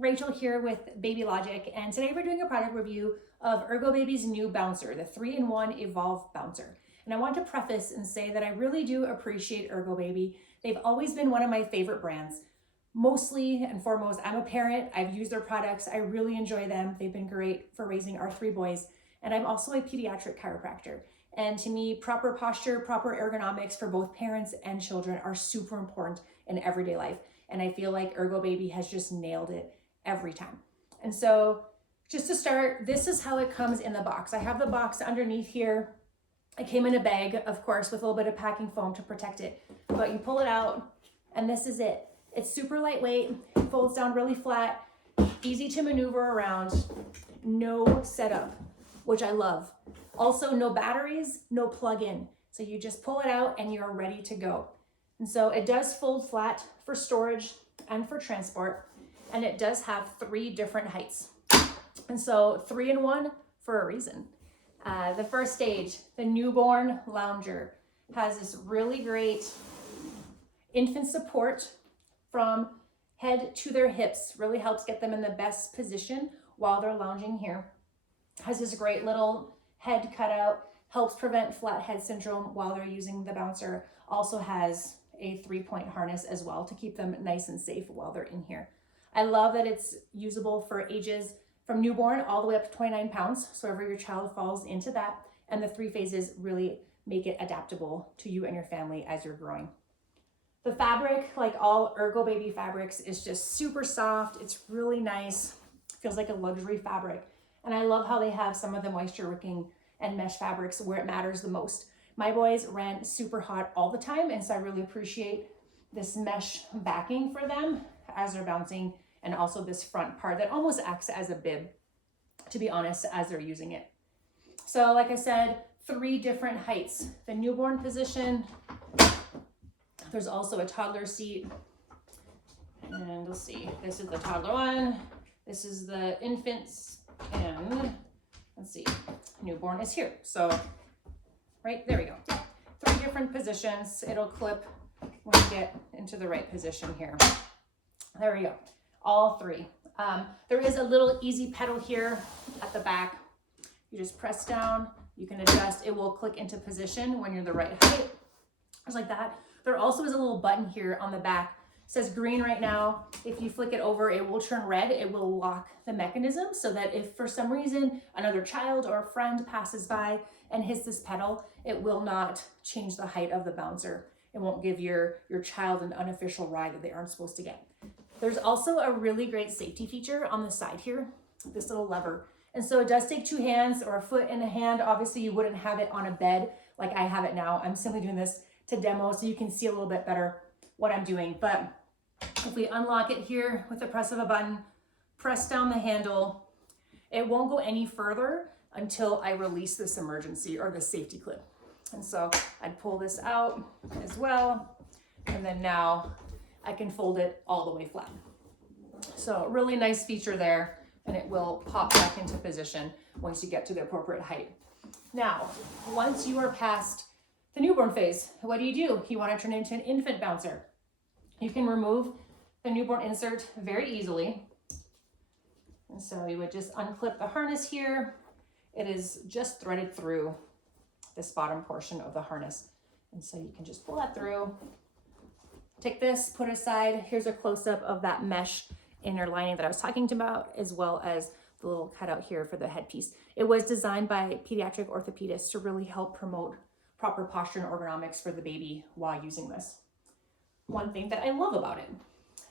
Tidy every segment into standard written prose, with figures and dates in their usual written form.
Rachel here with Baby Logic, and today we're doing a product review of Ergobaby's new bouncer, the 3-in-1 Evolve Bouncer. And I want to preface and say that I really do appreciate Ergobaby. They've always been one of my favorite brands. Mostly and foremost, I'm a parent. I've used their products. I really enjoy them. They've been great for raising our 3 boys. And I'm also a pediatric chiropractor. And to me, proper posture, proper ergonomics for both parents and children are super important in everyday life. And I feel like Ergobaby has just nailed it every time. And so just to start, this is how it comes in the box. I have the box underneath here. It came in a bag, of course, with a little bit of packing foam to protect it. But you pull it out and this is it. It's super lightweight, folds down really flat, easy to maneuver around, no setup, which I love. Also, no batteries, no plug-in. So you just pull it out and you're ready to go. And so it does fold flat for storage and for transport. And it does have 3 different heights. And so 3-in-1 for a reason. The first stage, the newborn lounger, has this really great infant support from head to their hips. Really helps get them in the best position while they're lounging here. Has this great little head cutout, helps prevent flat head syndrome while they're using the bouncer. Also has a 3-point harness as well to keep them nice and safe while they're in here. I love that it's usable for ages from newborn all the way up to 29 pounds. So wherever your child falls into that. And the 3 phases really make it adaptable to you and your family as you're growing. The fabric, like all Ergobaby fabrics, is just super soft. It's really nice. Feels like a luxury fabric. And I love how they have some of the moisture wicking and mesh fabrics where it matters the most. My boys ran super hot all the time, and so I really appreciate this mesh backing for them as they're bouncing, and also this front part that almost acts as a bib, to be honest, as they're using it. So like I said, 3 different heights. The newborn position, there's also a toddler seat, and let's see, this is the toddler one, this is the infants, and let's see, newborn is here. So right, there we go. 3 different positions. It'll clip when you get into the right position here. There we go, all 3. There is a little easy pedal here at the back. You just press down, you can adjust, it will click into position when you're the right height, just like that. There also is a little button here on the back. It says green right now. If you flick it over, it will turn red. It will lock the mechanism so that if for some reason another child or a friend passes by and hits this pedal, it will not change the height of the bouncer. It won't give your child an unofficial ride that they aren't supposed to get. There's also a really great safety feature on the side here, this little lever. And so it does take 2 hands or a foot and a hand. Obviously you wouldn't have it on a bed like I have it now. I'm simply doing this to demo so you can see a little bit better what I'm doing. But if we unlock it here with the press of a button, press down the handle, it won't go any further until I release this emergency or the safety clip. And so I'd pull this out as well. And then now I can fold it all the way flat. So really nice feature there, and it will pop back into position once you get to the appropriate height. Now, once you are past the newborn phase, what do? You want to turn it into an infant bouncer. You can remove the newborn insert very easily. And so you would just unclip the harness here. It is just threaded through this bottom portion of the harness. And so you can just pull that through. Take this, put it aside. Here's a close-up of that mesh inner lining that I was talking about, as well as the little cutout here for the headpiece. It was designed by pediatric orthopedists to really help promote proper posture and ergonomics for the baby while using this. One thing that I love about it.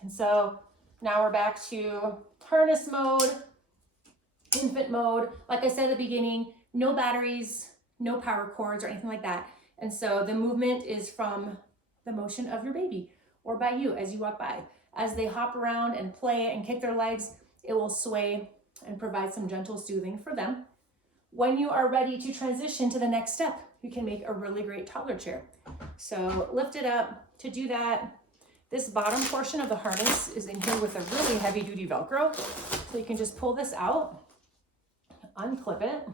And so now we're back to harness mode, infant mode. Like I said at the beginning, no batteries, no power cords or anything like that. And so the movement is from the motion of your baby or by you as you walk by. As they hop around and play and kick their legs, it will sway and provide some gentle soothing for them. When you are ready to transition to the next step, you can make a really great toddler chair. So lift it up. To do that, this bottom portion of the harness is in here with a really heavy duty Velcro. So you can just pull this out, unclip it.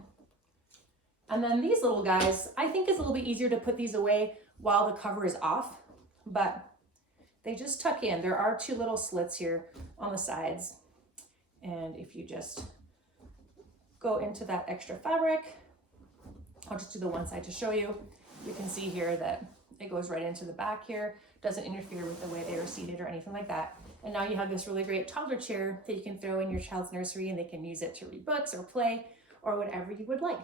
And then these little guys, I think it's a little bit easier to put these away while the cover is off, but they just tuck in. There are 2 little slits here on the sides. And if you just go into that extra fabric, I'll just do the one side to show you. You can see here that it goes right into the back here, doesn't interfere with the way they are seated or anything like that. And now you have this really great toddler chair that you can throw in your child's nursery and they can use it to read books or play or whatever you would like.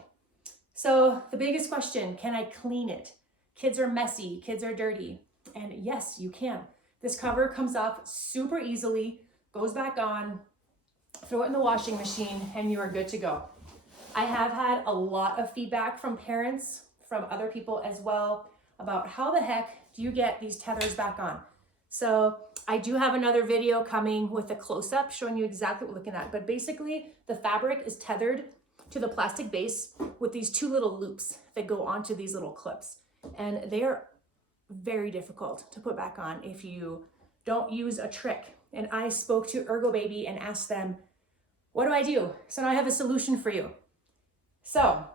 So the biggest question, can I clean it? Kids are messy, kids are dirty. And yes, you can. This cover comes off super easily, goes back on, throw it in the washing machine, and you are good to go. I have had a lot of feedback from parents, from other people as well, about how the heck do you get these tethers back on? So I do have another video coming with a close-up showing you exactly what we're looking at. But basically, the fabric is tethered to the plastic base with these two little loops that go onto these little clips. And they are very difficult to put back on if you don't use a trick. And I spoke to Ergobaby and asked them, what do I do? So now I have a solution for you. So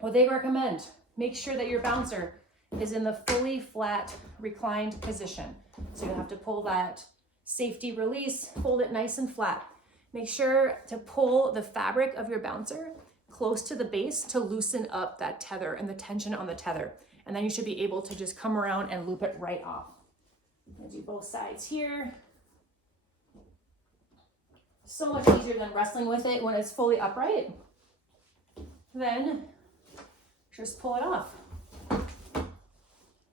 what they recommend, make sure that your bouncer is in the fully flat reclined position. So you'll have to pull that safety release, hold it nice and flat. Make sure to pull the fabric of your bouncer close to the base to loosen up that tether and the tension on the tether. And then you should be able to just come around and loop it right off. I'll do both sides here. So much easier than wrestling with it when it's fully upright. Then just pull it off.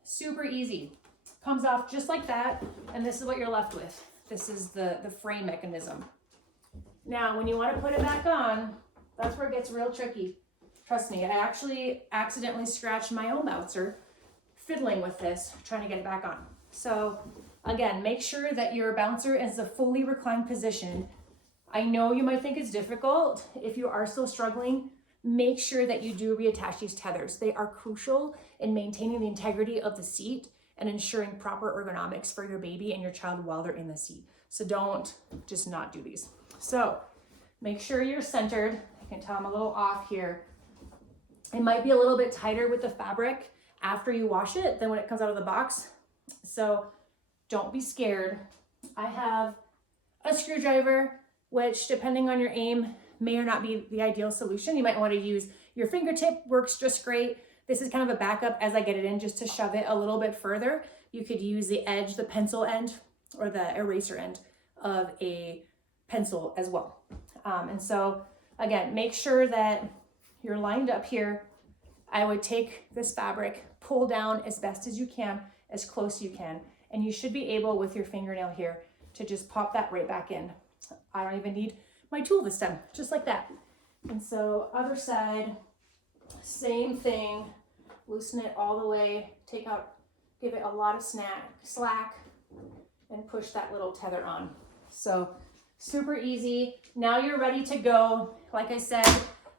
Super easy. Comes off just like that, and this is what you're left with. This is the frame mechanism. Now, when you want to put it back on, that's where it gets real tricky. Trust me, I actually accidentally scratched my own bouncer fiddling with this, trying to get it back on. So again, make sure that your bouncer is a fully reclined position. I know you might think it's difficult. If you are still struggling, make sure that you do reattach these tethers. They are crucial in maintaining the integrity of the seat and ensuring proper ergonomics for your baby and your child while they're in the seat. So don't just not do these. So make sure you're centered. I can tell I'm a little off here. It might be a little bit tighter with the fabric after you wash it than when it comes out of the box. So don't be scared. I have a screwdriver, which depending on your aim may or not be the ideal solution. You might want to use your fingertip, works just great. This is kind of a backup as I get it in just to shove it a little bit further. You could use the edge, the pencil end, or the eraser end of a pencil as well. And so again, make sure that you're lined up here. I would take this fabric, pull down as best as you can, as close as you can, and you should be able with your fingernail here to just pop that right back in. I don't even need my tool this time, just like that. And so other side, same thing, loosen it all the way, take out, give it a lot of slack, and push that little tether on. So super easy. Now you're ready to go. Like I said,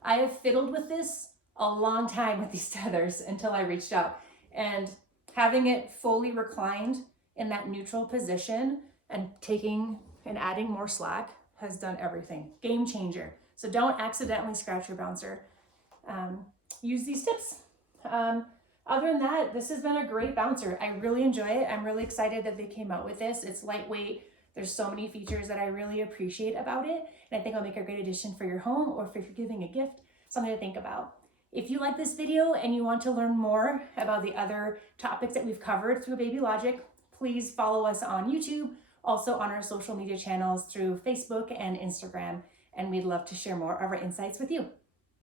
I have fiddled with this a long time with these tethers until I reached out, and having it fully reclined in that neutral position and taking and adding more slack has done everything. Game changer. So don't accidentally scratch your bouncer. Use these tips. Other than that, this has been a great bouncer. I really enjoy it. I'm really excited that they came out with this. It's lightweight. There's so many features that I really appreciate about it. And I think it'll make a great addition for your home, or if you're giving a gift, something to think about. If you like this video and you want to learn more about the other topics that we've covered through Baby Logic, please follow us on YouTube, also on our social media channels through Facebook and Instagram, and we'd love to share more of our insights with you.